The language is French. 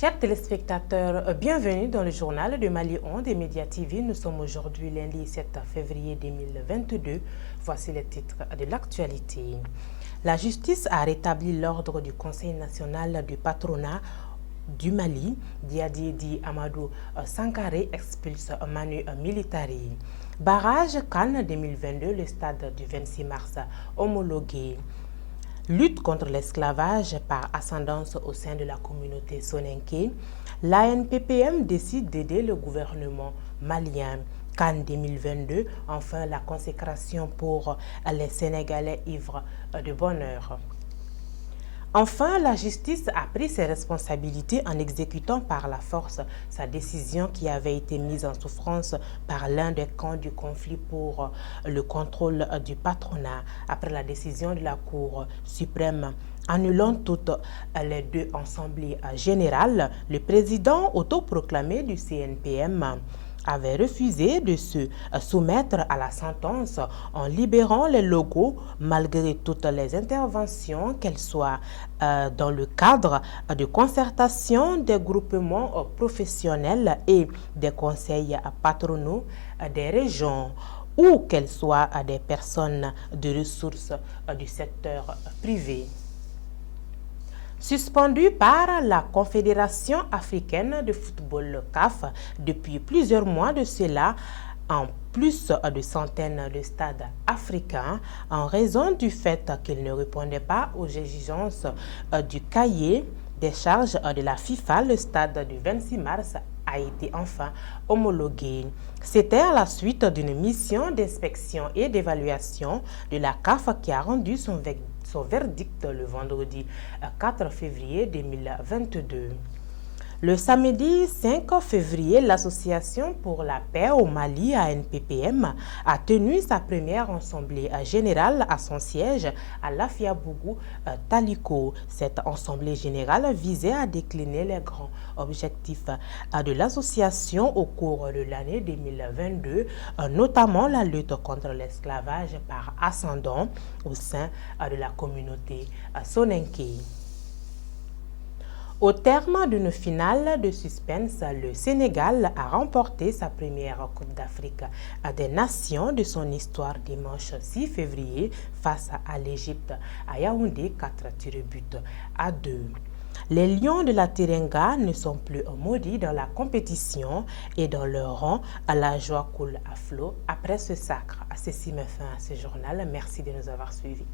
Chers téléspectateurs, bienvenue dans le journal de Mali 11 des Médias TV. Nous sommes aujourd'hui lundi 7 février 2022. Voici les titres de l'actualité. La justice a rétabli l'ordre du Conseil national du patronat du Mali. Diadi Amadou Sankaré expulse Manu Militari. Barrage Cannes 2022, le stade du 26 mars homologué. Lutte contre l'esclavage par ascendance au sein de la communauté soninké. L'ANPPM décide d'aider le gouvernement malien. Cannes 2022, enfin la consécration pour les Sénégalais ivres de bonheur. Enfin, la justice a pris ses responsabilités en exécutant par la force sa décision qui avait été mise en souffrance par l'un des camps du conflit pour le contrôle du patronat. Après la décision de la Cour suprême annulant toutes les deux assemblées générales, le président autoproclamé du CNPM avait refusé de se soumettre à la sentence en libérant les locaux malgré toutes les interventions, qu'elles soient dans le cadre de concertation des groupements professionnels et des conseils patronaux des régions ou qu'elles soient des personnes de ressources du secteur privé. Suspendu par la Confédération africaine de football CAF depuis plusieurs mois de cela, en plus de centaines de stades africains, en raison du fait qu'ils ne répondaient pas aux exigences du cahier des charges de la FIFA, le stade du 26 mars a été enfin homologué. C'était à la suite d'une mission d'inspection et d'évaluation de la CAF qui a rendu son verdict le vendredi 4 février 2022. Le samedi 5 février, l'Association pour la paix au Mali, ANPPM, a tenu sa première assemblée générale à son siège à Lafiabougou, Taliko. Cette assemblée générale visait à décliner les grands objectifs de l'association au cours de l'année 2022, notamment la lutte contre l'esclavage par ascendant au sein de la communauté soninké. Au terme d'une finale de suspense, le Sénégal a remporté sa première Coupe d'Afrique des Nations de son histoire dimanche 6 février face à l'Égypte à Yaoundé, 4-2. Les Lions de la Teranga ne sont plus maudits dans la compétition et dans leur rang, la joie coule à flot après ce sacre. Ceci met fin à ce journal. Merci de nous avoir suivis.